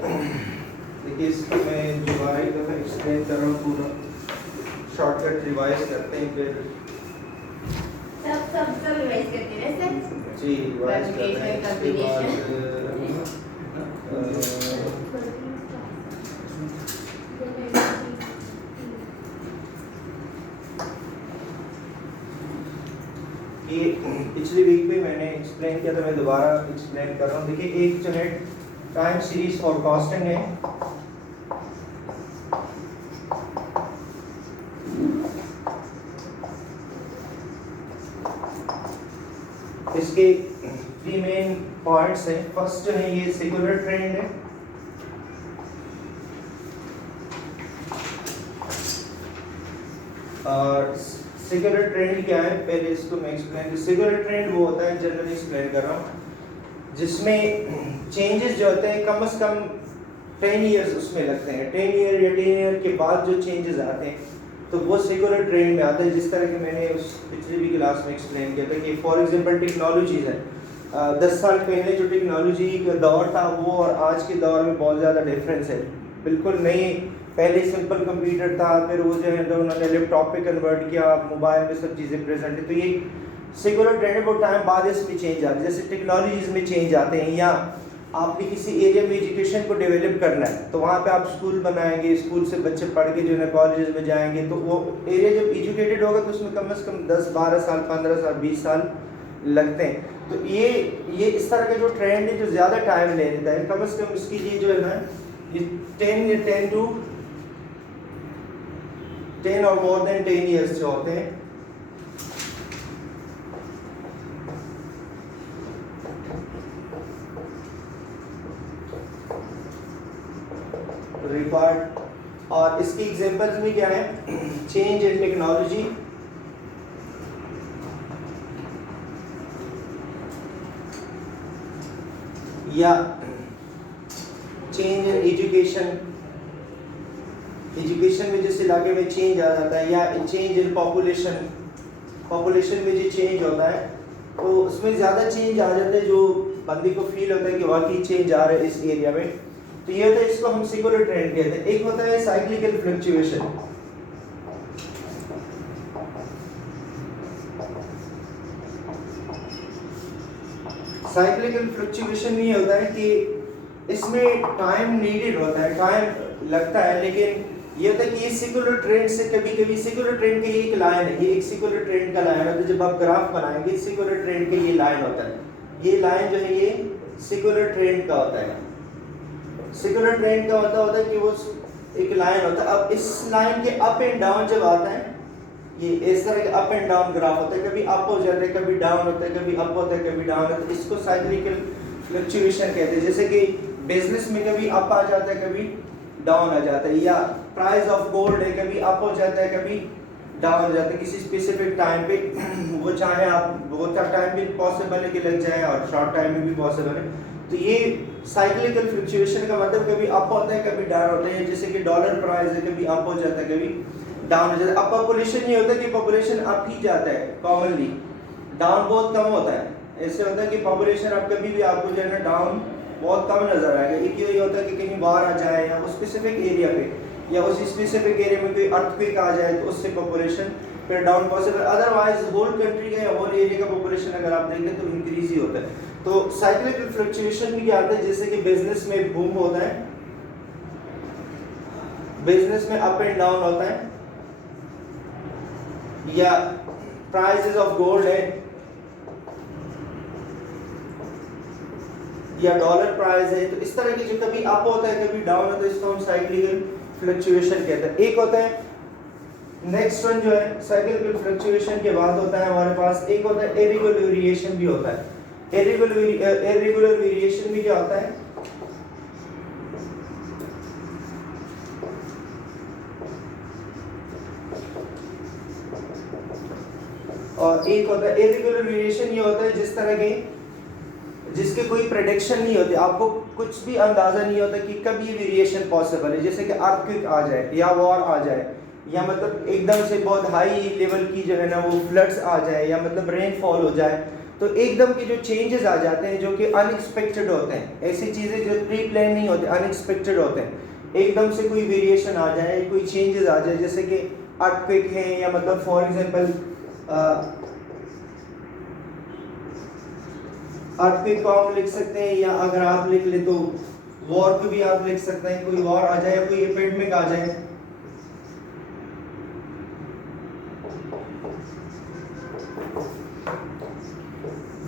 देखिए इसको मैं दोबारा एक दफ़ा एक्सप्लेन कर रहा हूँ, पूरा शॉर्टकट रिवाइज करते हैं फिर सब रिवाइज करते हैं सर जी रिवाइज कर रहे हैं। इसके बाद ये पिछली वीक में मैंने एक्सप्लेन किया था, मैं दोबारा एक्सप्लेन कर रहा हूँ। देखिए एक जो है टाइम सीरीज फोरकास्टिंग है, इसके 3 मेन पॉइंट्स हैं। फर्स्ट जो है ये सिकुलर ट्रेंड है, और सिकुलर ट्रेंड क्या है पहले इसको मैं एक्सप्लेन। सिकुलर ट्रेंड वो होता है, जनरली एक्सप्लेन कर रहा हूँ, जिसमें चेंजेस जो होते हैं कम से कम 10 ईयर्स उसमें लगते हैं। 10 ईयर या 10 ईयर के बाद जो चेंजेस आते हैं तो वो सिकुलर ट्रेंड में आता है। जिस तरह के मैंने उस पिछली भी क्लास में एक्सप्लेन किया था कि फॉर एग्जांपल टेक्नोलॉजीज है, 10 साल पहले जो टेक्नोलॉजी का दौर था वो और आज के दौर में बहुत ज़्यादा डिफरेंस है। बिल्कुल नई, पहले सिंपल कंप्यूटर था, फिर वो जो है तो उन्होंने लैपटॉप पे कन्वर्ट किया, मोबाइल में सब चीज़ें प्रेजेंट है। तो ये सिकुलर ट्रेंड है, बहुत टाइम बाद इसमें चेंज आते हैं। जैसे टेक्नोलॉजीज में चेंज आते हैं, या आपने किसी एरिया में एजुकेशन को डेवलप करना है तो वहाँ पे आप स्कूल बनाएंगे, स्कूल से बच्चे पढ़ के जो है कॉलेजेस में जाएंगे, तो वो एरिया जब एजुकेटेड होगा तो उसमें कम से कम 10-12 साल, 15 साल, 20 साल लगते हैं। तो ये इस तरह का जो ट्रेंड है जो ज़्यादा टाइम ले लेता है, कम से कम इसकी ये जो है ना ये 10 और मोर देन 10 ईयर्स जो होते हैं। रिकॉर्ड, और इसकी एग्जांपल्स में क्या है, चेंज इन टेक्नोलॉजी, या चेंज इन एजुकेशन, एजुकेशन में जिस इलाके में चेंज आ जाता है, या चेंज इन पॉपुलेशन, पॉपुलेशन में जो चेंज होता है तो उसमें ज़्यादा चेंज आ जाता है, जो बंदे को फील होता है कि वाकई चेंज आ रहा है इस एरिया में। तो ये होता है, इसको हम सिकुलर ट्रेंड कहते हैं। एक होता है साइक्लिकल फ्लक्चुएशन, साइक्लिकल फ्लक्चुएशन ये होता है कि इसमें टाइम नीडेड होता है, टाइम लगता है, लेकिन ये होता है कि ये सिकुलर ट्रेंड से कभी कभी, सिकुलर ट्रेंड की एक लाइन है, ये एक सिकुलर ट्रेंड का लाइन होता है। जब आप ग्राफ बनाएंगे सिकुलर ट्रेंड का ये लाइन होता है, ये लाइन जो है ये सिकुलर ट्रेंड का होता है। सिकुलर ट्रेंड का मतलब होता है कि वो एक लाइन होता है। अब इस लाइन के अप एंड डाउन जब आता है, ये इस तरह का अप एंड डाउन ग्राफ होता है, कभी अप हो जाता है, कभी डाउन होता है, कभी अप होता है, कभी डाउन होता है, इसको साइक्लिकल फ्लक्चुएशन कहते हैं। जैसे कि बिजनेस में कभी अप आ जाता है, कभी डाउन आ जाता है, या प्राइस ऑफ गोल्ड है, कभी अप हो जाता है, कभी डाउन हो जाता है किसी स्पेसिफिक टाइम पे। वो चाहे आप बहुत टाइम भी पॉसिबल है कि लग जाए और शॉर्ट टाइम में भी पॉसिबल है। तो ये साइक्लिकल फ्लक्चुएशन का मतलब कभी अप होता है, कभी डाउन होता है। जैसे कि डॉलर प्राइस है, कभी अप हो जाता है, कभी डाउन हो जाता है। अब पॉपुलेशन ये होता है कि पॉपुलेशन अप ही जाता है कॉमनली, डाउन बहुत कम होता है। ऐसे होता है कि पॉपुलेशन अब कभी भी आपको जो है ना डाउन बहुत कम नजर आएगा। एक ये होता है कि कहीं बाहर आ जाए, या उस स्पेसिफिक एरिया पे, या उस स्पेसिफिक एरिया में कोई अर्थक्वेक आ जाए तो उससे पॉपुलेशन फिर down possible. Otherwise whole country का या होल एरिया का पॉपुलेशन अगर आप देखें तो इंक्रीज ही होता है। तो साइक्लिकल फ्लक्चुएशन भी क्या आता है, जैसे कि बिजनेस में बूम होता है, बिजनेस में अप एंड डाउन होता है, या प्राइसेस ऑफ गोल्ड है, या डॉलर प्राइस है। तो इस तरह की जो कभी अप होता है, कभी डाउन होता है, इसको हम साइक्लिकल फ्लक्चुएशन कहते हैं। एक होता है नेक्स्ट वन जो है साइक्लिकल फ्लक्चुएशन के बाद होता है हमारे पास, एक होता है इरेगुलर वेरिएशन भी होता है। इरेगुलर वेरिएशन भी क्या होता है, और एक होता है इरेगुलर वेरिएशन ये होता है जिस तरह के जिसके कोई प्रेडिक्शन नहीं होती, आपको कुछ भी अंदाजा नहीं होता कि कब ये वेरिएशन पॉसिबल है। जैसे कि अर्थक्वेक आ जाए, या वॉर आ जाए, या मतलब एकदम से बहुत हाई लेवल की जो है ना वो फ्लड्स आ जाए, या मतलब रेनफॉल हो जाए। तो एकदम के जो चेंजेस आ जाते हैं जो कि अनएक्सपेक्टेड होते हैं, ऐसी चीज़ें जो प्री प्लान नहीं होते, अनएक्सपेक्टेड होते हैं, एकदम से कोई वेरिएशन आ जाए, कोई चेंजेस आ जाए, जैसे कि अर्थक्वेक है, या मतलब फॉर एग्जांपल अर्थक्वेक को हम लिख सकते हैं, या अगर आप लिख ले तो वॉर को भी आप लिख सकते हैं, कोई वॉर आ जाए, कोई एपिडेमिक आ जाए।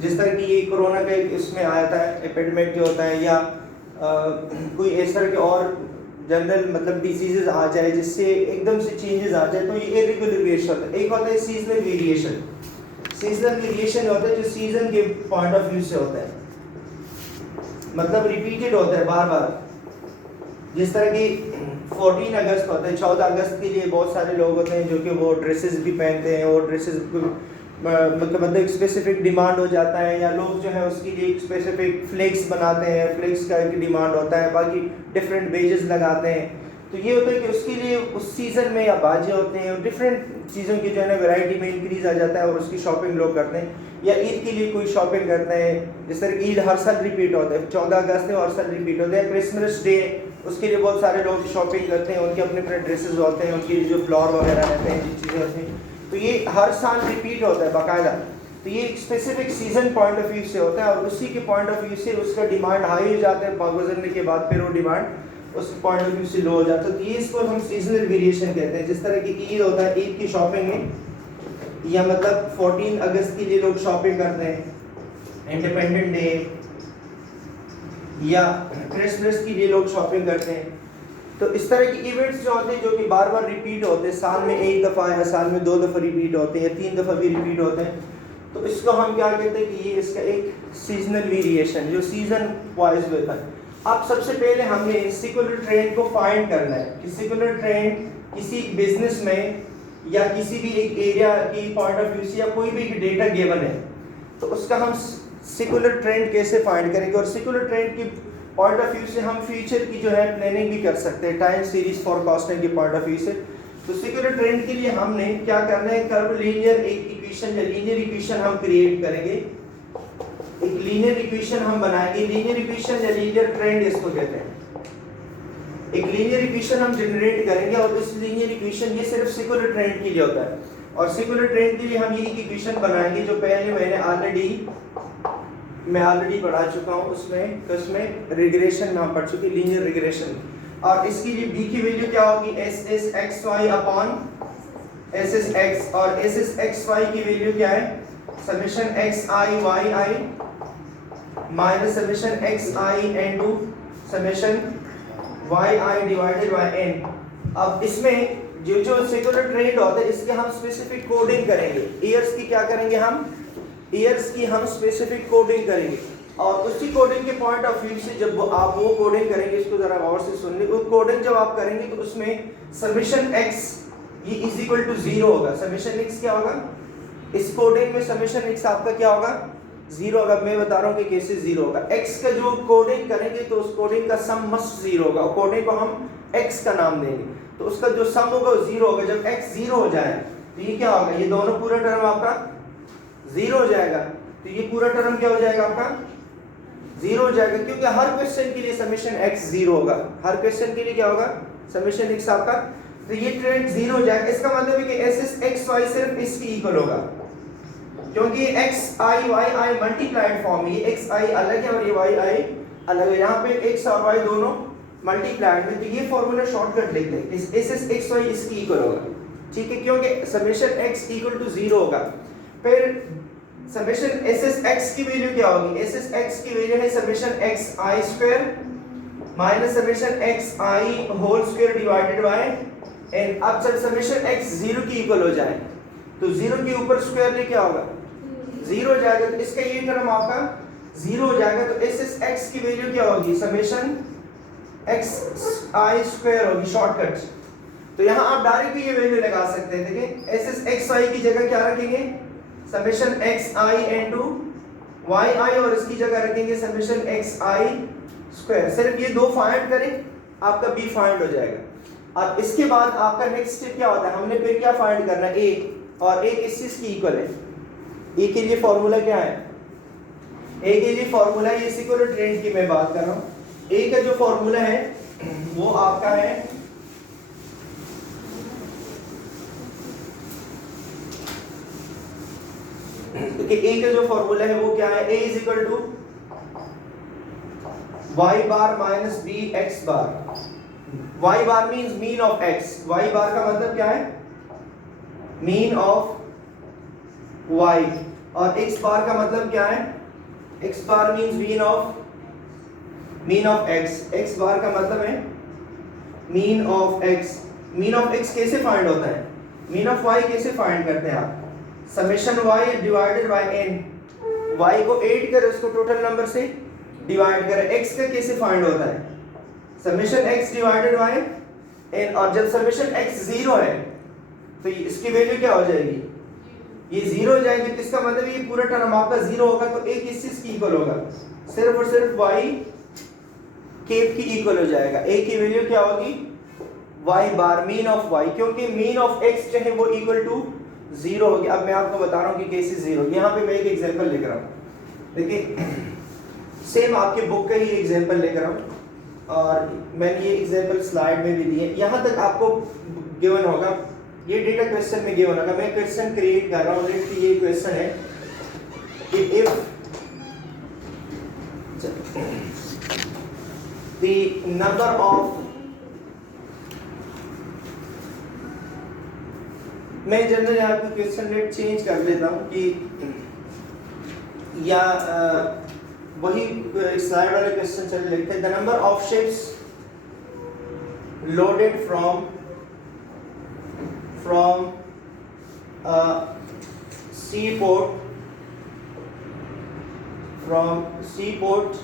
जिस तरह की ये कोरोना का एक इसमें आया था एपिडेमिक जो होता है, या कोई इस तरह के और जनरल मतलब डिजीजेस आ जाए जिससे एकदम से चेंजेस आ जाए, तो ये इरेगुलर वेरिएशन होता है। एक होता है सीजनल वेरिएशन। सीजनल वेरिएशन होता है जो सीजन के पॉइंट ऑफ व्यू से होता है, मतलब रिपीटेड होता है बार बार। जिस तरह की 14 अगस्त होता है, 14 अगस्त के लिए बहुत सारे लोग होते हैं जो कि वो ड्रेसेस भी पहनते हैं, और ड्रेसेस मतलब एक स्पेसिफिक डिमांड हो जाता है, या लोग जो है उसके लिए एक स्पेसिफिक फ्लेक्स बनाते हैं, फ्लेक्स का एक डिमांड होता है, बाकी डिफरेंट वेजेस लगाते हैं। तो ये होता है कि उसके लिए उस सीज़न में या बाजे होते हैं, और डिफरेंट चीज़ों की जो है ना वैरायटी में इंक्रीज आ जाता है, और उसकी शॉपिंग लोग करते हैं। या ईद के लिए कोई शॉपिंग करते हैं, जिस तरह ईद हर साल रिपीट होता है, 14 अगस्त है हर साल रिपीट होता है। क्रिसमस डे, उसके लिए बहुत सारे लोग शॉपिंग करते हैं, उनके अपने अपने ड्रेसेस होते हैं, उनके लिए जो फ्लावर वगैरह रहते हैं, जो चीज़ें होती हैं, तो ये हर साल रिपीट होता है बाकायदा। तो ये एक specific season point of view से होता है, और उसी के पॉइंट ऑफ व्यू से उसका डिमांड हाई हो जाता है, गुजरने के बाद फिर वो डिमांड उस पॉइंट ऑफ व्यू से लो हो जाता है। तो ये इसको हम सीजनल वेरिएशन कहते हैं। जिस तरह की ईद होता है, ईद की शॉपिंग है, या मतलब 14 अगस्त के लिए लोग शॉपिंग करते हैं, इंडिपेंडेंट डे या क्रिसमस के लिए लोग शॉपिंग करते हैं। तो इस तरह की इवेंट्स जो होते हैं जो कि बार बार रिपीट होते हैं, साल में एक दफ़ा या साल में 2 दफ़ा रिपीट होते हैं, या 3 दफ़ा भी रिपीट होते हैं, तो इसको हम क्या कहते हैं कि ये इसका एक सीजनल वेरिएशन जो सीजन वाइज होता है। अब सबसे पहले हमने सिकुलर ट्रेंड को फाइंड करना है कि सिकुलर ट्रेंड किसी बिजनेस में या किसी भी एक एरिया की पॉइंट ऑफ व्यू से या कोई भी डेटा गिवन है, तो उसका हम सिकुलर ट्रेंड कैसे फाइंड करेंगे। और सिकुलर ट्रेंड की पॉइंट ऑफ व्यू से हम फ्यूचर की जो है प्लानिंग भी कर सकते हैं, टाइम सीरीज फॉरकास्टिंग के पॉइंट ऑफ व्यू से। तो सिकुलर ट्रेंड के लिए हमने क्या करना है, कर्व लीनियर एक इक्वेशन या लीनियर इक्वेशन हम क्रिएट करेंगे, एक लीनियर इक्वेशन हम बनाएंगे। लीनियर इक्वेशन या लीनियर ट्रेंड इसको कहते हैं। एक लीनियर इक्वेशन हम जनरेट करेंगे, और इस लीनियर इक्वेशन ये सिर्फ सिकुलर ट्रेंड के लिए होता है। और सिकुलर ट्रेंड के लिए हम ये इक्वेशन बनाएंगे जो पहले मैं ऑलरेडी पढ़ा चुका हूँ, उसमें रिग्रेशन में हम पढ़ चुके, लीनियर रिग्रेशन। और इसके लिए b की वैल्यू क्या होगी, S S X Y upon S S X, और एस एस एक्स वाई की वैल्यू क्या है, summation x I Y I minus summation x I N to summation Y I divided by N. अब इसमें जो secular trend होता है इसके हम स्पेसिफिक कोडिंग करेंगे, ईयर्स की क्या करेंगे हम, ईयर्स की हम स्पेसिफिक कोडिंग करेंगे। और उसी कोडिंग के पॉइंट ऑफ व्यू से जब आप वो कोडिंग करेंगे, इसको जरा गौर से सुन लीजिए, वो कोडिंग जब आप करेंगे तो उसमें समेशन एक्स ये इज इक्वल टू 0 होगा। समेशन एक्स क्या होगा, इस कोडिंग में समेशन एक्स आपका क्या होगा, 0 होगा। मैं बता रहा हूँ कि कैसे 0 होगा। एक्स का जो कोडिंग करेंगे तो उस कोडिंग का सम मस्ट 0 होगा, कोडिंग को हम एक्स का नाम देंगे, तो उसका जो सम होगा वो 0 होगा। जब एक्स 0 हो जाए तो ये क्या होगा, ये दोनों पूरा टर्म आपका 0 हो जाएगा। तो ये पूरा टर्म क्या हो जाएगा आपका 0 हो जाएगा, क्योंकि हर क्वेश्चन के लिए समेशन x 0 होगा। हर क्वेश्चन के लिए क्या होगा, समेशन x आपका, तो ये ट्रेंड 0 हो जाएगा। इसका मतलब है कि एस एस एक्स वाई सिर्फ इसके इक्वल होगा, क्योंकि X I Y I multiplied form, ये एक्स आई अलग है और ये वाई आई अलग है। यहाँ पे एक्स और वाई दोनों मल्टीप्लाइड में, तो ये फॉर्मूला शॉर्टकट लिख लें, एस एस एक्स वाई इसकी इक्वल होगा, ठीक है, क्योंकि समेशन x इक्वल टू 0 होगा। फिर समेशन एस एस एक्स की वैल्यू क्या होगी, एस एस एक्स की वैल्यू है summation x I square minus summation x I whole square divided by N. अब जब समेशन एक्स 0 की इक्वल हो जाए तो 0 के ऊपर स्क्वायर ले क्या होगा 0 हो जाएगा, तो इसका ये टर्म आपका 0 हो जाएगा। तो एस एस एक्स की वैल्यू क्या होगी, समेशन एक्स आई स्क्वायर होगी शॉर्टकट। तो यहाँ आप डायरेक्ट भी ये वैल्यू लगा सकते हैं। देखिए एस एस एक्स आई की जगह क्या रखेंगे, summation x i into y i, और इसकी जगह रखेंगे समेशन एक्स आई स्क्वायर। सिर्फ ये दो फाइंड करें, आपका बी फाइंड हो जाएगा। अब इसके बाद आपका नेक्स्ट स्टेप क्या होता है, हमने फिर क्या फाइंड करना है, ए, और ए किस चीज की इक्वल है, ए के लिए फॉर्मूला क्या है, एक ये फॉर्मूला है, ये सिकुलर ट्रेंड की मैं बात कर रहा हूँ। ए का जो फॉर्मूला है वो आपका है तो ए का जो फॉर्मूला है वो क्या है, a is equal to y bar minus b x bar. Y bar means mean of x, y bar का मतलब क्या है, मीन ऑफ वाई, और एक्स बार का मतलब क्या है, x bar means mean of x, x bar का मतलब है mean of x. Mean of x कैसे फाइंड होता है, मीन ऑफ वाई कैसे फाइंड करते हैं आप, summation y divided by N, Y को ऐड करें उसको टोटल नंबर से डिवाइड करें। एक्स का कैसे फाइंड होता है, summation X divided by N, और जब समेशन एक्स 0 है तो इसकी वैल्यू क्या हो जाएगी, ये 0 हो जाएगी, तो इसका मतलब ये पूरा टर्म आपका 0 होगा, तो ए किस चीज की इक्वल होगा, सिर्फ और सिर्फ वाई केप की इक्वल हो जाएगा। ए की वैल्यू क्या होगी, Y bar mean of Y, क्योंकि मीन ऑफ एक्स जो है वो इक्वल टू 0 होगी। अब मैं आपको बता रहा हूँ कि कैसे 0, यहाँ पे मैं एक एग्जांपल लेकर रहा हूँ, देखिए सेम आपके बुक का ही एग्जांपल लेकर हूँ, और मैंने ये एग्जांपल स्लाइड में भी दिए, यहाँ तक आपको गिवन होगा, ये डेटा क्वेश्चन में गिवन होगा। मैं क्वेश्चन क्रिएट कर रहा हूँ, लेट ये क्वेश्चन है कि इफ द नंबर ऑफ, मैं जनरली आपको क्वेश्चन लेट चेंज कर लेता हूँ कि या वही स्लाइड वाले क्वेश्चन चल रहे थे, the number of ships loaded from seaport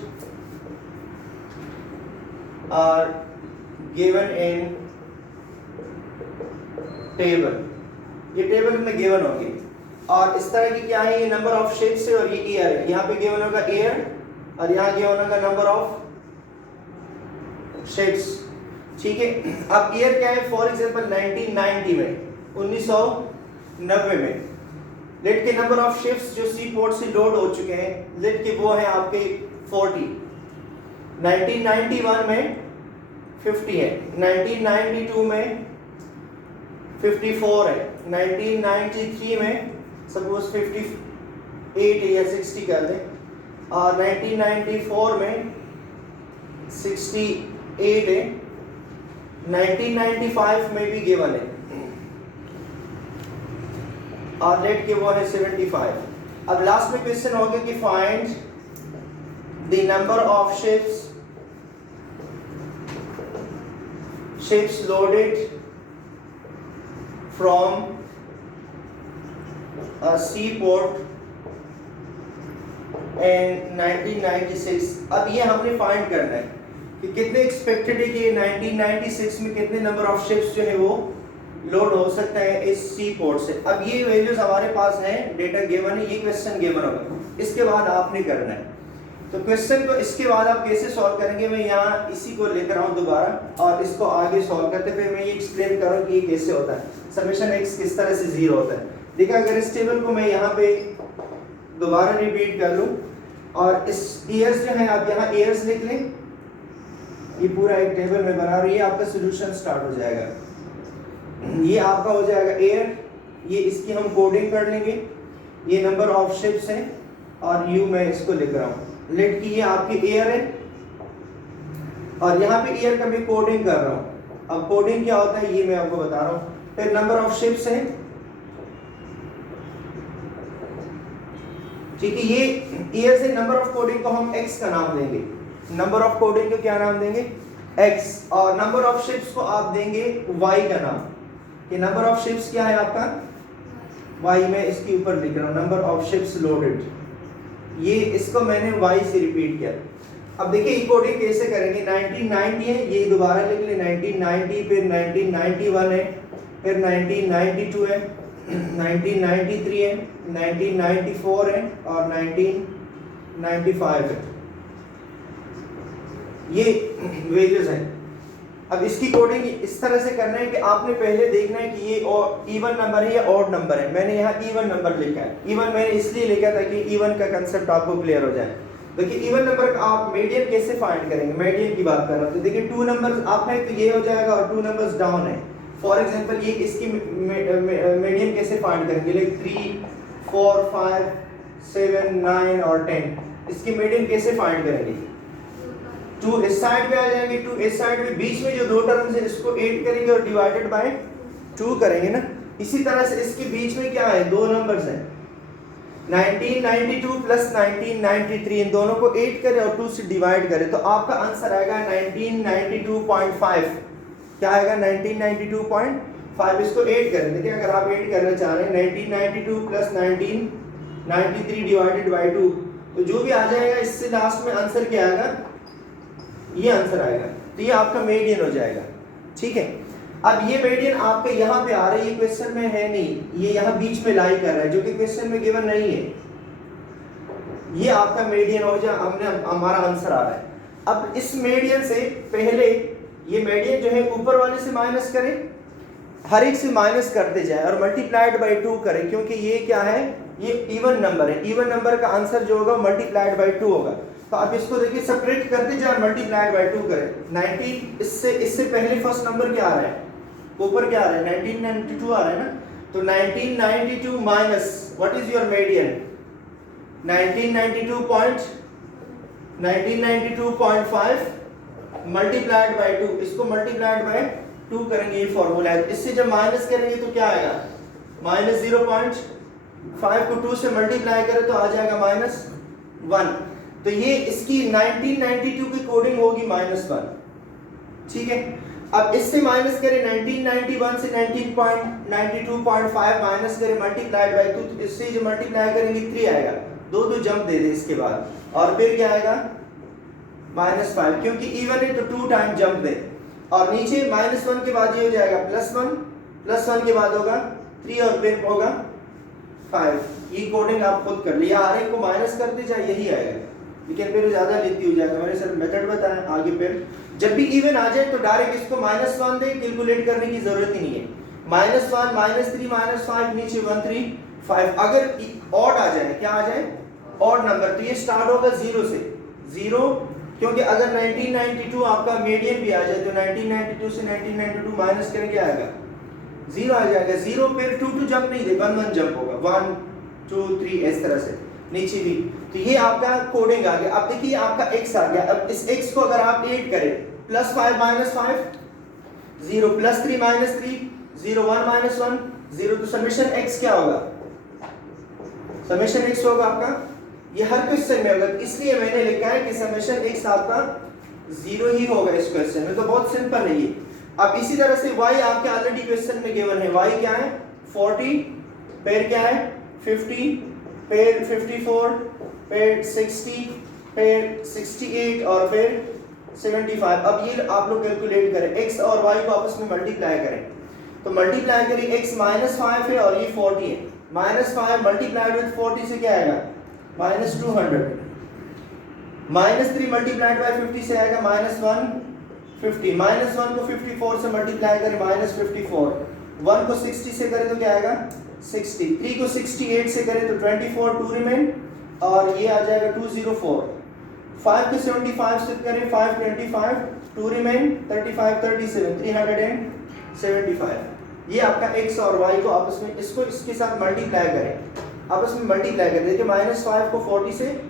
are given in table, ये टेबल में गिवन होगी, और इस तरह की क्या है, ये नंबर ऑफ शिप्स है और ये एयर है, यहाँ पे गिवन होगा एयर और यहाँ गिवन होगा नंबर ऑफ शिप्स, ठीक है। अब ईयर क्या है, फॉर एग्जांपल 1990 में, 1990 में लेट के नंबर ऑफ शिप्स जो सी पोर्ट से लोड हो चुके हैं, लेट के वो है आपके 40, 1991 में 50 है, 1992 में 54 है, 1993 में सपोज 58 है या 60 कर दें, और 1994 में 68 है, 1995 में भी गिवन है, और रेट के वो है 75। अब लास्ट में क्वेश्चन हो गया कि find the number of ships loaded from a seaport in 1996। अब ये हमने फाइंड करना है कि कितने एक्सपेक्टेड है कि 1996 में कितने नंबर ऑफ शिप्स जो है वो लोड हो सकता है इस सी पोर्ट से। अब ये वैल्यूज हमारे पास है, डेटा गिवन है, ये क्वेश्चन गिवन होगा, इसके बाद आपने करना है। तो क्वेश्चन को इसके बाद आप कैसे सॉल्व करेंगे, मैं यहाँ इसी को लेकर आऊँ दोबारा और इसको आगे सॉल्व करते, फिर मैं ये एक्सप्लेन करूँ कि ये कैसे होता है, समेशन एक्स किस तरह से 0 होता है। देखिए अगर इस टेबल को मैं यहाँ पे दोबारा रिपीट कर लूँ और इस ईयर्स जो है आप यहाँ ईयर्स लिख लें, ये पूरा एक टेबल में बना रही है, आपका सोल्यूशन स्टार्ट हो जाएगा। ये आपका हो जाएगा एयर, ये इसकी हम कोडिंग कर लेंगे, ये नंबर ऑफ शिप्स हैं और यू मैं इसको लिख रहा हूँ, लेट की ये आपकी एयर है और यहाँ पे एयर का मैं कोडिंग कर रहा हूँ। अब कोडिंग क्या होता है ये मैं आपको बता रहा हूँ। फिर नंबर ऑफ शिप्स है, ठीक है, ये एयर से नंबर ऑफ कोडिंग को हम एक्स का नाम देंगे, नंबर ऑफ कोडिंग को क्या नाम देंगे एक्स, और नंबर ऑफ शिप्स को आप देंगे वाई का नाम, कि नंबर ऑफ शिप्स क्या है आपका वाई, में इसके ऊपर लिख रहा हूँ नंबर ऑफ शिप्स लोडेड, ये इसको मैंने वाई से रिपीट किया। अब देखिए कोडिंग कैसे करेंगे, 1990 है, ये दोबारा लिख ले 1990, फिर 1991 है, फिर 1992 है, 1993 है, 1994 है और 1995 है, ये वेजेस हैं। अब इसकी कोडिंग इस तरह से करना है कि आपने पहले देखना है कि ये इवन नंबर है या ऑड नंबर है। मैंने यहाँ इवन नंबर लिखा है, इवन मैंने इसलिए लिखा था कि इवन का कंसेप्ट आपको क्लियर हो जाए। देखिए इवन नंबर का आप मीडियन कैसे फाइंड करेंगे, मीडियन की बात कर रहा हूँ। तो देखिए 2 नंबर्स आप है तो ये हो जाएगा और 2 नंबर्स डाउन है। फॉर एग्जांपल ये इसकी मीडियन कैसे फाइंड करेंगे, लाइक 3 4 5 7 9 और 10, इसकी मीडियन कैसे फाइंड करेंगे। 2 इस साइड पे आ जाएंगे, 2 इस साइड पे, बीच में जो दो टर्म्स है इसको 8 करेंगे और डिवाइडेड बाय 2 करेंगे ना। इसी तरह से इसके बीच में क्या है, दो नंबर्स हैं 1992 प्लस 1993, इन दोनों को 8 करें और 2 से डिवाइड करें तो आपका आंसर आएगा 1992.5। क्या आएगा 1992.5, इसको 8 करें। देखिए अगर आप 8 करना चाह रहे हैं 1992 प्लस 1993 डिवाइडेड बाय 2, तो जो भी आ जाएगा इससे लास्ट में आंसर क्या आएगा, ये आंसर आएगा। तो ये आपका मीडियन हो जाएगा, ठीक है। अब ये मीडियन आपके यहाँ पे आ रहा है, ये क्वेश्चन में है नहीं, ये यहाँ बीच में लाई कर रहा है जो कि क्वेश्चन में गिवन नहीं है। ये आपका मीडियन हो जाए, हमने हमारा आंसर आ रहा है। अब इस मीडियन से पहले ये मीडियन जो है ऊपर वाले से माइनस करें, हर एक से माइनस करते जाए और मल्टीप्लाइड बाय 2 करें, क्योंकि ये क्या है, ये इवन नंबर है। इवन नंबर का आंसर जो होगा मल्टीप्लाइड बाय 2 होगा। तो आप इसको देखिए सब्ट्रैक्ट करते जाए, मल्टीप्लाइड बाय 2 करें। 19 इससे पहले फर्स्ट नंबर क्या आ रहा है, ऊपर क्या आ रहा है 1992 आ रहा है ना। तो 1992 minus what is your median 1992.5 multiplied by 2, इसको मल्टीप्लाइड बाय 2 करेंगे, ये फॉर्मूला है। इससे जब माइनस करेंगे तो क्या आएगा, माइनस 0.5 को 2 से मल्टीप्लाई करें तो आ जाएगा -1। तो ये इसकी 1992 की कोडिंग होगी -1, ठीक है। अब इससे माइनस करें 1991 से 1992.5 माइनस करें मल्टीप्लाइड बाय 2, तो इससे जो मल्टीप्लाई करेंगे 3 आएगा, 2 जंप दे दे इसके बाद, और फिर क्या आएगा -5, क्योंकि इवन है तो 2 टाइम जंप दे, और नीचे -1 के बाद ये हो जाएगा +1, +1 के बाद होगा 3 और फिर होगा 5। ये कोडिंग आप खुद कर लिया, हर एक को माइनस करते जाए यही आएगा, लेकिन फिर ज्यादा लेती हो जाएगा। मैंने सर मेथड बताया, आगे फिर जब भी इवन आ जाए तो डायरेक्ट इसको -1 दे, कैलकुलेट करने की जरूरत ही नहीं है। -1 -3 -5 नीचे 1 3 5। अगर ऑड आ जाए, क्या आ जाए, ऑड नंबर, तो ये स्टार्ट होगा 0 से, 0, क्योंकि अगर 1992 आपका मीडियन भी आ जाए तो 1992 से 1992 माइनस करें क्या आएगा, 0 आ जाएगा। 0 फिर 2 जंप नहीं दे, 1 जंप होगा, 1 2 3 इस तरह से नीचे भी। तो ये आपका कोडिंग आ गया। अब देखिए आपका x आ गया। अब इस x को अगर आप 8 करें, +5 -5 0, +3 -3 0, 1 -1 0, तो समेशन x क्या होगा, समेशन x होगा आपका, ये हर क्वेश्चन में होगा, इसलिए मैंने लिखा है कि समेशन x आपका 0 ही होगा इस क्वेश्चन में। तो बहुत सिंपल है ये। अब इसी तरह से y आपके ऑलरेडी क्वेश्चन में गिवन है, y क्या है 40, फिर क्या है 50, फिर 54, फिर 60, फिर 68 और फिर 75। अब ये आप लोग कैलकुलेट करें, x और y को आपस में मल्टीप्लाई करें, तो मल्टीप्लाई करें, x -5 है और ये 40 है, -5 मल्टीप्लाइड विद 40 से क्या आएगा -200, -3 मल्टीप्लाइड बाय 50 से आएगा -150, -1 को 54 से मल्टीप्लाई करें -54, 1 को 60 से करें तो क्या आएगा 60, 3 को 68 से करें तो 24, 2 रिमेन और ये आ जाएगा 204, 5 को 75 से करें 525, 2 रिमेन 35, 37, 375। ये आपका x और y को आपस में, इसको इसके साथ मल्टीप्लाई करें, आपस में मल्टीप्लाई करें। देखिए -5 को 40 से,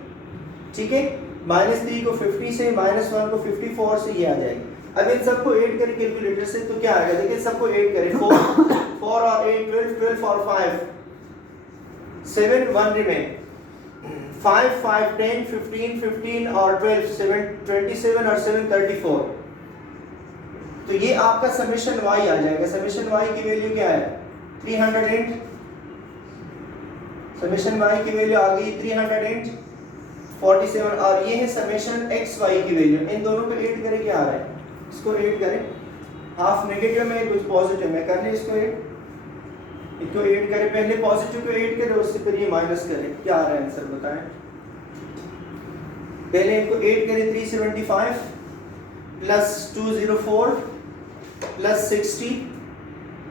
ठीक है, -3 को 50 से, -1 को 54 से, ये आ जाएगी। अब इन सबको ऐड करें कैलकुलेटर से तो क्या आएगा, देखिए सबको ऐड करें, 4 और 8 12, 12 और 5 7, 1 रिमेन, 5 5 10 15 15 और 12 7 27 और 7 34। तो ये आपका समेशन y आ जाएगा। समेशन y की वैल्यू क्या है 308, समेशन y की वैल्यू आ गई 347, और ये है समेशन x y की वैल्यू। इन दोनों को ऐड करें क्या आ रहा है, इसको ऐड करें, हाफ नेगेटिव में कुछ पॉजिटिव में कर ले, इसको ऐड करें, पहले पॉजिटिव को ऐड करें उससे फिर ये माइनस करें, क्या आ रहा है आंसर बताएं। पहले इनको ऐड करें, 375 प्लस 204 प्लस 60,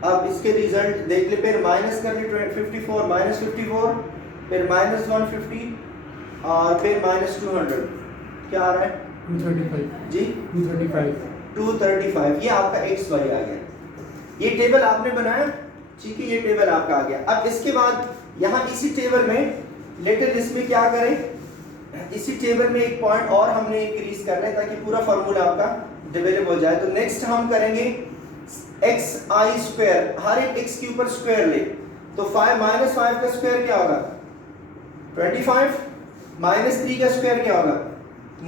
अब इसके रिजल्ट देख ले, फिर माइनस कर ले 54 -54, फिर -150 और फिर -200। क्या आ रहा है 235 जी 235 235, ये आपका एक्स वाई आ गया। ये टेबल आपने बनाया, ठीक है, ये टेबल आपका आ गया। अब इसके बाद यहाँ इसी टेबल में लेटर इसमें क्या करें, इसी टेबल में एक पॉइंट और हमने इंक्रीज करना है ताकि पूरा फार्मूला आपका डेवलप हो जाए। तो नेक्स्ट हम करेंगे एक्स आई स्क्वायर, हर एक एक्स के ऊपर स्क्वायर ले, तो 5 माइनस 5 का स्क्वायर क्या होगा 25, माइनस 3 का स्क्वायर क्या होगा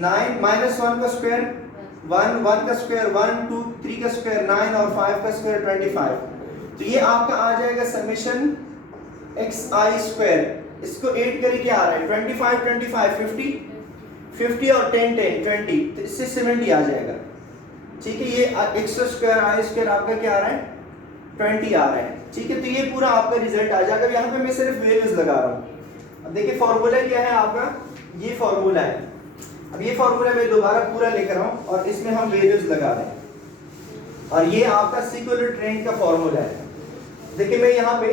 9, माइनस 1 का स्क्वायर 1, 1 का स्क्वायर 1, 2, 3 का स्क्वायर 9 और 5 का स्क्वायर 25। तो ये आपका आ जाएगा समेशन एक्स आई स्क्वायर। इसको ऐड करके क्या आ रहा है 25 25 50 50 और 10 10 20, तो इससे 70 आ जाएगा, ठीक है। ये एक्स स्क्वायर आई स्क्वायर आपका क्या आ रहा है 20 आ रहा है, ठीक है। तो ये पूरा आपका रिजल्ट आ जाएगा। यहाँ पे मैं सिर्फ वैल्यूज लगा रहा हूँ। अब देखिए फॉर्मूला क्या है आपका, ये फॉर्मूला है। अब ये फॉर्मूला मैं दोबारा पूरा लेकर आऊँ और इसमें हम वैल्यूज लगा रहे हैं, और ये आपका सिकुलर ट्रेंड का फॉर्मूला है। देखिए मैं यहाँ पे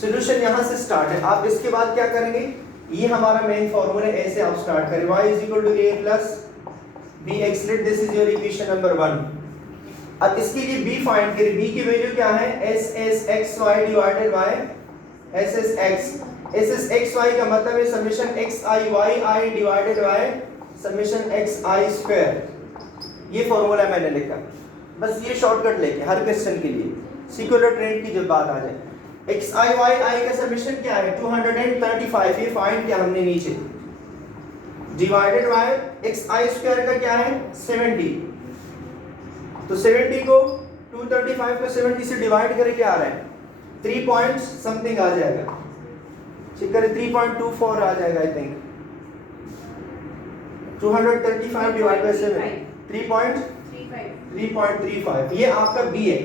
सॉल्यूशन यहाँ से स्टार्ट है, आप इसके बाद क्या करेंगे, ये हमारा मेन फॉर्मूला है, ऐसे आप स्टार्ट करें y is equal to a plus bx, let this is your equation number 1। अब इसके लिए b फाइंड करें, b की वैल्यू क्या है s s x y divided by s s x। s s x y का मतलब है summation x i y i divided by summation x i square. ये फॉर्मूला मैंने लिखा, बस ये शॉर्टकट लेके हर क्वेश्चन के लिए सिकुलर ट्रेंड की जब बात आ जाए, एक्स आई वाई आई का समेशन क्या है 235, ये फाइंड किया हमने नीचे, divided by x I square का क्या है 70। तो 70 को 235 को 70 से डिवाइड करके क्या आ रहा है 3 पॉइंट समथिंग आ जाएगा, चेक करें 3.24 आ जाएगा आई थिंक। 235 डिवाइड बाय 7 3.35, ये आपका बी है।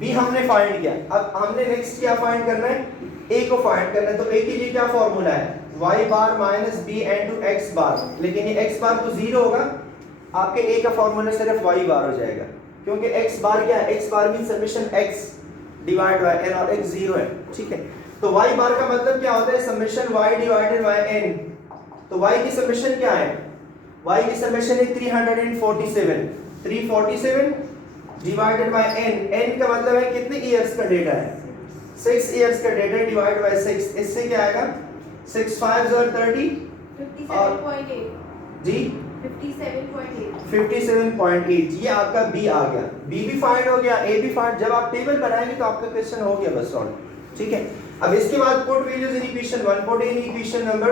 बी हमने फाइंड किया। अब हमने नेक्स्ट क्या फाइंड करना है, ए को फाइंड करना है। तो ए के लिए क्या फॉर्मूला है y bar minus b and two x bar, लेकिन ये x बार तो जीरो होगा, आपके ए का फॉर्मूला सिर्फ y बार हो जाएगा, क्योंकि x बार क्या है, x bar mean summation x divide by n और x जीरो है, ठीक है। तो y बार का मतलब क्या होता है summation y divided bye n। तो y की समेशन क्या है, y की समेशन है 347, 347 डिवाइडेड बाय n, n का मतलब है कितने इयर्स का डेटा है 6 इयर्स का डेटा डिवाइड बाय 6, इससे क्या आएगा 6 5 और 30 57.8 जी 57.8, ये आपका b आ गया। b भी फाइंड हो गया, a भी फाइंड। जब आप टेबल बनाएंगे तो आपका क्वेश्चन हो गया बस सॉल्व, ठीक है। अब इसके बाद put values in equation 1, put in equation number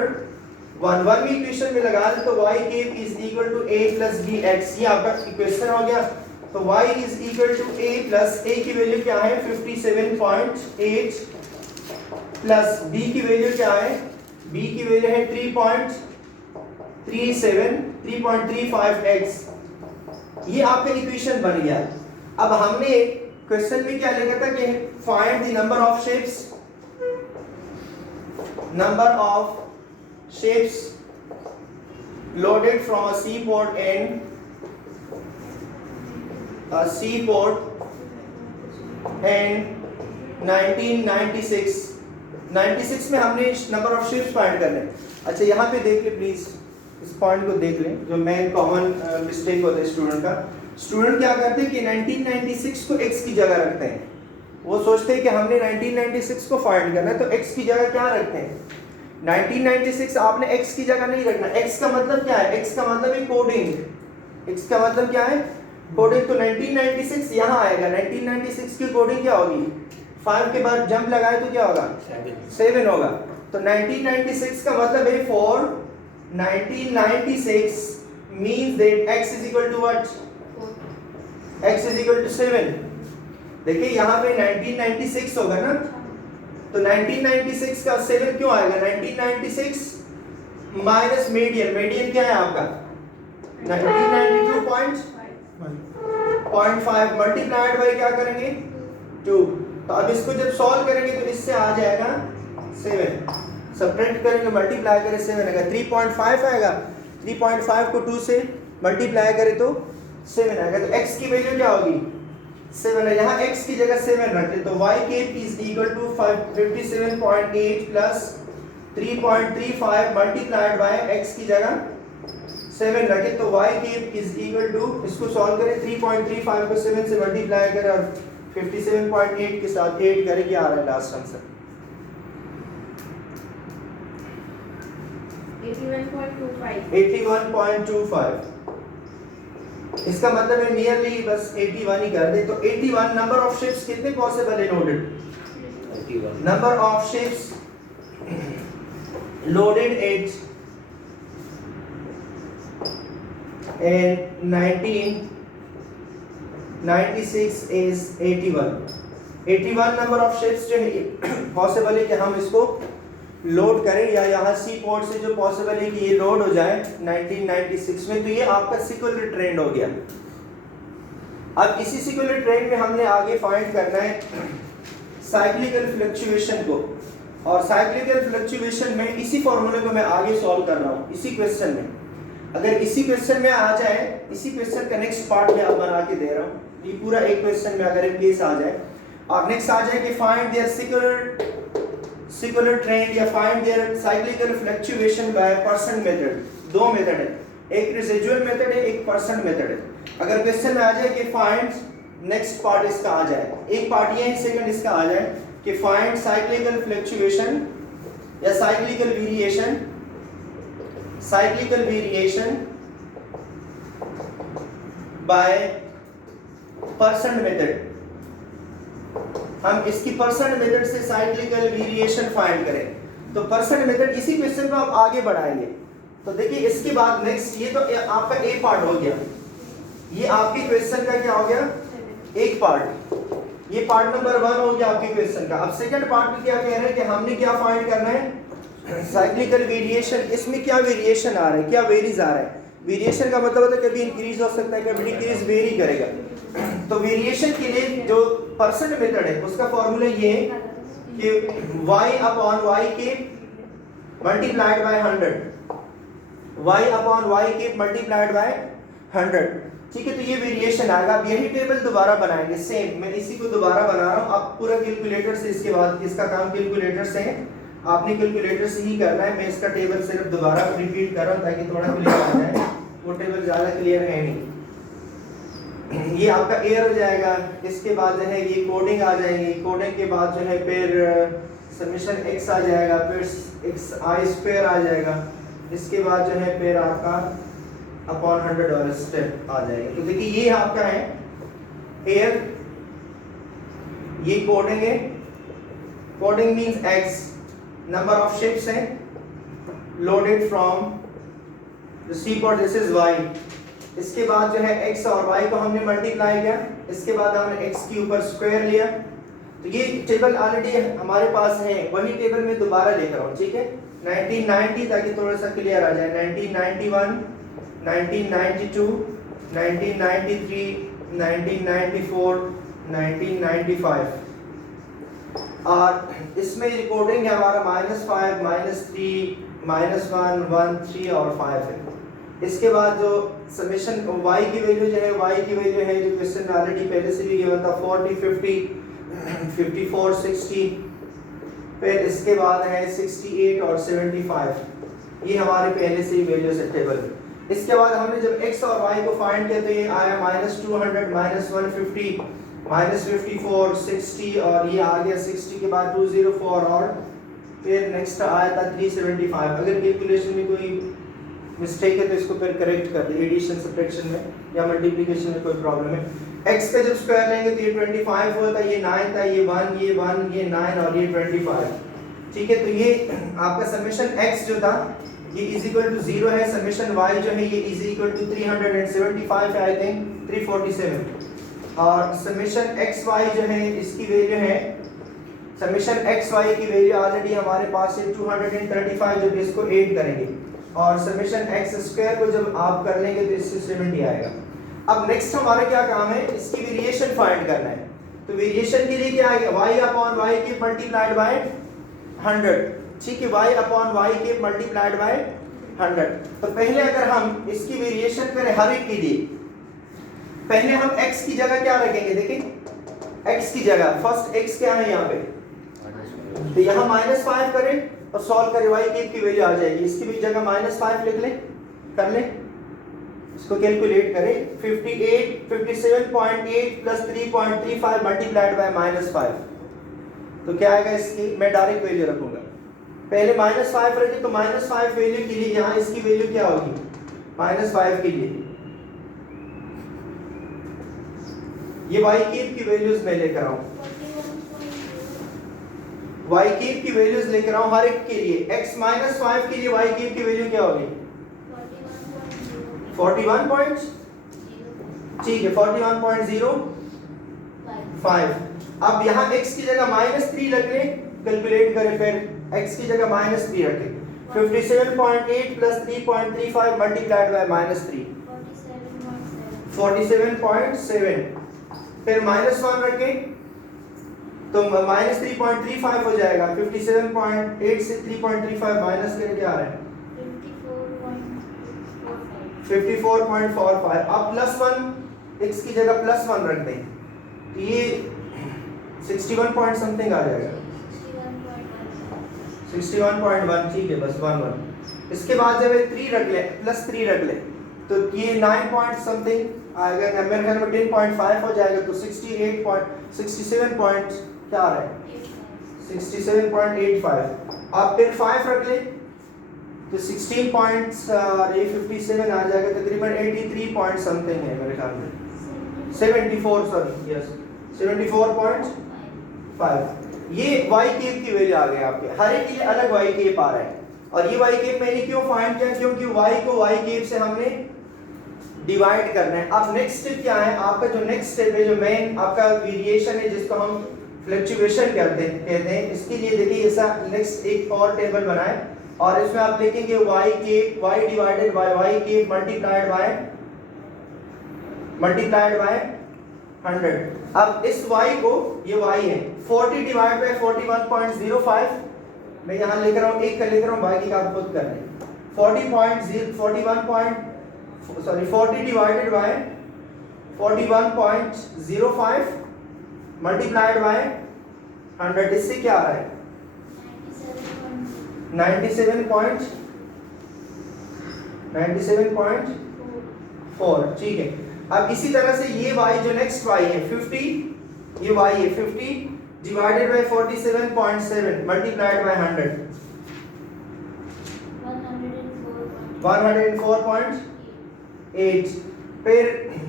1 भी इक्वेशन में लगा दे तो y cap is equal to a plus bx, ये आपका इक्वेशन हो गया। तो y is equal to a plus a की वैल्यू क्या है 57.8 प्लस b की वैल्यू क्या है, b की वैल्यू है 3.35x, ये आपका इक्वेशन बन गया। अब हमने क्वेश्चन में क्या लिखा था कि find the number of ships loaded from a seaport in a seaport in 1996 में हमने नंबर ऑफ शिप्स फाइंड करने। अच्छा यहाँ पे देख ले प्लीज, इस पॉइंट को देख लें, जो मेन कॉमन मिस्टेक होता है स्टूडेंट का। स्टूडेंट क्या करते हैं कि 1996 को x की जगह रखते हैं, वो सोचते हैं कि हमने 1996 को फाइंड करना है तो x की जगह क्या रखते हैं 1996, आपने x की जगह नहीं रखना। x का मतलब क्या है, x का मतलब है कोडिंग, x का मतलब क्या है कोडिंग। तो 1996 यहाँ आएगा, 1996 की कोडिंग क्या होगी 5 के बाद जंप लगाए तो क्या होगा 7 होगा। तो 1996 का मतलब है for 1996 means that x is equal to what, x is equal to 7। देखिए यहाँ पे 1996 होगा ना, तो 1996 का 7 क्यों आएगा, 1996 माइनस मीडियन, मीडियन क्या है आपका 1992.5 मल्टीप्लाइड बाय क्या करेंगे 2। तो अब इसको जब सॉल्व करेंगे तो इससे आ जाएगा 7, सब्ट्रैक्ट करेंगे मल्टीप्लाई करें 7 आएगा, 3.5 आएगा, 3.5 को 2 से मल्टीप्लाई करें तो 7 आएगा। तो x की वैल्यू क्या होगी 7 है, यहाँ x की जगह 7 रखते तो y cap is equal to 57.8 plus 3.35 multiplied by x की जगह 7 रखे तो y cube is equal to, इसको सॉल्व करें 3.35 को 7 से मल्टीप्लाई करें और 57.8 के साथ 8 करें, क्या आ रहा है लास्ट आंसर? 81.25। इसका मतलब है नियरली बस 81 ही कर दे तो 81 नंबर ऑफ शिप्स कितने पॉसिबल है loaded? 81 number of ships loaded at in 1996 is 81 number of ships जो है पॉसिबल है कि हम इसको लोड करें या यहाँ सी पोर्ट से जो पॉसिबल है कि ये लोड हो जाए 1996 में, तो ये आपका सिक्युलर ट्रेंड हो गया। अब इसी सिक्युलर ट्रेंड में हमने आगे फाइंड करना है साइक्लिकल फ्लक्चुएशन को, और साइक्लिकल फ्लक्चुएशन में इसी फॉर्मूले को मैं आगे सॉल्व कर रहा हूँ इसी क्वेश्चन में। अगर इसी क्वेश्चन में आ जाए, इसी क्वेश्चन का नेक्स्ट पार्ट में आप बना के दे रहा हूँ, ये पूरा एक क्वेश्चन में अगर इन केस आ जाए और नेक्स्ट आ जाए कि फाइंड देयर सिक्युलर ट्रेंड या find there cyclical fluctuation by percent method. दो मेथड है, एक रेसिडुअल मेथड है, एक परसेंट मेथड है। अगर क्वेश्चन में आ जाए कि फाइंड, नेक्स्ट पार्ट इसका आ जाए, एक पार्ट ये है, सेकंड इसका आ जाए कि फाइंड साइक्लिकल फ्लक्चुएशन या cyclical variation by percent method. हम इसकी परसेंट मेथड से साइक्लिकल वेरिएशन फाइंड करें, तो परसेंट मेथड इसी क्वेश्चन को आप आगे बढ़ाएंगे। तो देखिए इसके बाद नेक्स्ट, ये तो आपका ए पार्ट हो गया, ये आपके क्वेश्चन का क्या हो गया? एक पार्ट, ये पार्ट नंबर 1 हो गया आपके क्वेश्चन का। अब सेकंड पार्ट में क्या कह रहे हैं कि हमने क्या फाइंड करना है? Cyclical variation. इसमें क्या वेरिएशन आ रहा है, क्या वेरीज आ रहा है? वेरिएशन का मतलब होता है कभी इंक्रीज हो सकता है, कभी डिक्रीज, वेरी करेगा। तो वेरिएशन के लिए जो परसेंट मेथड है उसका फॉर्मूला ये है कि y अपॉन y के multiplied by 100, y upon y के मल्टीप्लाइड बाय 100। ठीक है, तो ये वेरिएशन आएगा। अब यही टेबल दोबारा बनाएंगे, सेम मैं इसी को दोबारा बना रहा हूँ। आप पूरा कैलकुलेटर से, इसके बाद इसका काम कैलकुलेटर से है, आपने कैलकुलेटर से ही करना है। मैं इसका टेबल सिर्फ दोबारा रिपीट कर रहा हूँ ताकि थोड़ा क्लियर आ जाए, वो टेबल ज़्यादा क्लियर है नहीं। ये आपका एयर हो जाएगा, इसके बाद जो है ये कोडिंग आ जाएगी, कोडिंग के बाद जो है फिर समेशन x आ जाएगा, फिर x आई स्क्वायर आ जाएगा, इसके बाद जो है फिर आपका अपॉन 100 और स्टेप आ जाएगा। तो देखिए ये आपका है एयर, ये कोडिंग है, coding means x, number of ships है loaded from the sea port, this is y। इसके बाद जो है x और y को हमने मल्टीप्लाई किया, इसके बाद हमने x के ऊपर स्क्वायर लिया। तो ये टेबल ऑलरेडी हमारे पास है, वही टेबल में दोबारा लेकर रहा हूँ। ठीक है, 1990 ताकि थोड़ा सा क्लियर आ जाए, 1991, 1992, 1993, 1994, 1995। और इसमें रिकॉर्डिंग है हमारा -5, -3, -1, 1, 3 और 5 है। इसके बाद जो समेशन y की वैल्यू जो है, y की वैल्यू है जो क्वेश्चन ऑलरेडी पहले से भी गिवन था 40, 50, 54, 60, फिर इसके बाद है 68 और 75, ये हमारे पहले से ही वैल्यू से टेबल है। इसके बाद हमने जब x और y को फाइंड किया तो ये आया -200, -150, -54, 60 और ये आ गया 60 के बाद 204 और फिर नेक्स्ट आया था 375। अगर कैलकुलेशन में कोई मिस्टेक है तो इसको फिर करेक्ट कर दे, एडिशन सब्ट्रैक्शन में या मल्टीप्लिकेशन में कोई प्रॉब्लम है। x का जब स्क्वायर लेंगे तो ये 25 होता है, ये 9 था, ये 1, ये 1, ये 9 और ये 25। ठीक है, तो ये आपका समेशन x जो था ये इज इक्वल टू 0 है, समेशन y जो है ये इज इक्वल टू 375 है, आई थिंक 347, और समेशन xy जो है इसकी वैल्यू है, समेशन xy की वैल्यू ऑलरेडी हमारे पास है 235, जब इसको ऐड करेंगे और समेशन x स्क्वायर को जब आप कर लेंगे तो इससे 70 आएगा। अब नेक्स्ट हमारा क्या काम है, इसकी वेरिएशन फाइंड करना है। तो वेरिएशन के लिए क्या आएगा, y अपॉन y के मल्टीप्लाइड बाय 100। ठीक है, y अपॉन y के मल्टीप्लाइड बाय 100। तो पहले अगर हम इसकी वेरिएशन करें हर एक के लिए, पहले हम x की जगह क्या रखेंगे, देखिए x की जगह फर्स्ट x क्या है यहाँ पे, तो यहाँ -5 करें और सॉल्व करें, y की वैल्यू आ जाएगी, इसकी भी जगह -5 लिख लें, कर लें, इसको कैलकुलेट करें 57.8 प्लस 3.35 मल्टीप्लाइड बाय -5 तो क्या आएगा इसकी, मैं डायरेक्ट वैल्यू रखूंगा, पहले -5 रखे तो -5 वैल्यू के लिए यहाँ इसकी वैल्यू क्या होगी, -5 के लिए ये y क्यूब की वैल्यूज मैं लेकर आऊं, y क्यूब की वैल्यूज लेकर आऊं हर एक के लिए, x -5 के लिए y क्यूब की वैल्यू क्या होगी 41 ठीक है 41.05। अब यहाँ x की जगह -3 रख लें, कैलकुलेट करें फिर x की जगह -3 रखें 57.8 प्लस 3.35 मल्टीप्लाइड बाय -3 47.7 फिर -1 रखें तो -3.35 हो जाएगा, 57.8 से 3.35 माइनस करके आ रहा है 54.45। अब +1 x की जगह +1 रख दें तो ये 61 पॉइंट समथिंग आ जाएगा 61.1 ठीक है बस 11। इसके बाद जब 3 रख ले +3 रख ले तो ये 9 पॉइंट समथिंग आएगा, मेरे ख्याल में 10.5 हो जाएगा तो 67 पॉइंट क्या आ रहा है 67.85। आप फिर 5 रख ले तो 16 पॉइंट्स 57 आ जाएगा, तकरीबन 83 पॉइंट समथिंग है मेरे ख्याल में 74 सॉरी यस 74.5। ये y केप की वैल्यू आ गई आपके, हर एक के लिए अलग y केप आ रहा है। और ये y केप मैंने क्यों फाइंड किया, क्योंकि y को y केप से हमने डिवाइड करना है। अब नेक्स्ट स्टेप क्या है, आपका जो नेक्स्ट स्टेप है, जो मेन आपका वेरिएशन है जिसको हम फ्लक्चुएशन कहते हैं, इसके लिए देखिए ऐसा नेक्स्ट एक और टेबल बनाए और इसमें आप लिखेंगे y cap y divided by y cap multiplied by 100। अब इस y को, ये y है 40 डिवाइड बाय 41.05 मैं यहाँ लेकर रहा हूँ, एक का लेकर रहा हूँ, बाकी का आप खुद कर लें। 40 डिवाइडेड बाय 41.05 मल्टीप्लाइड बाय 100, इससे क्या आ रहा है 97.4 ठीक है। अब इसी तरह से ये y जो नेक्स्ट y है 50, ये y है 50 डिवाइडेड बाय 47.7 मल्टीप्लाइड बाय 100 104.8। फिर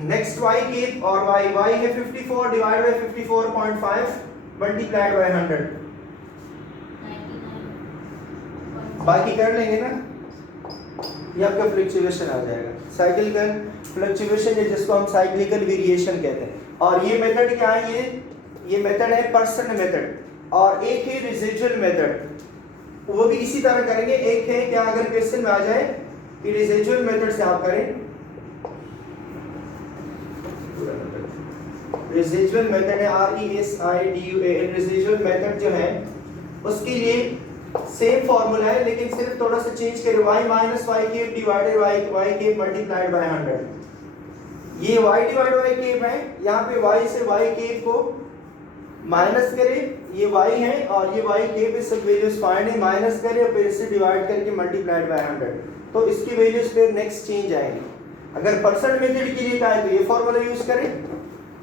नेक्स्ट y केप और y है 54 डिवाइडेड बाय 54.5 मल्टीप्लाइड बाय 100 बाकी कर लेंगे ना, ये आपका फ्लक्चुएशन आ जाएगा, साइक्लिकल फ्लक्चुएशन है जिसको हम साइक्लिकल वेरिएशन कहते हैं। और ये मेथड क्या है, ये मेथड है पर्सन मेथड और एक है रेसिडुअल मेथड, वो भी इसी तरह करेंगे। एक है क्या, अगर क्वेश्चन में आ जाए कि रेसिडुअल मेथड से आप करें, रेसिडुअल मेथड है RESIDUAL, रेसिडुअल मेथड जो है उसके लिए सेम फॉर्मूला है लेकिन सिर्फ थोड़ा सा चेंज करें, y minus y cap divided y cap multiplied by 100। ये y डिवाइड y केप है, यहाँ पे y से y केप को माइनस करें, ये y है और ये y केप इस सब वैल्यूज फाइंड है, माइनस करें और फिर इससे डिवाइड करके मल्टीप्लाइड बाय 100 तो इसकी वैल्यूज फिर नेक्स्ट चेंज आएंगी। अगर परसेंट मेथड के लिए कहा है तो ये फॉर्मूला यूज करें,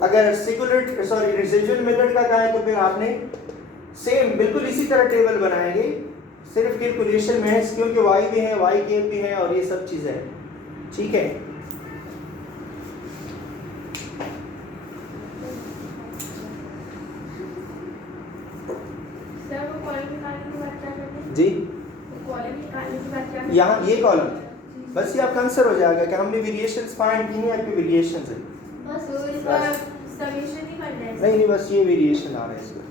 अगर रेसिडुअल मेथड का कहा है तो फिर आपने सेम बिल्कुल इसी तरह टेबल बनाएंगे, सिर्फ कैलकुलेशन में है क्योंकि y भी है y केप भी है और ये सब चीजें हैं, ठीक है। जी यहाँ ये कॉलम बस ये आपका आंसर हो जाएगा कि हमने वेरिएशंस फाइंड की हैं, आपके वेरिएशंस है बस इसका सॉल्यूशन ही करना है। नहीं बस ये वेरिएशन आ रहा है इसमें।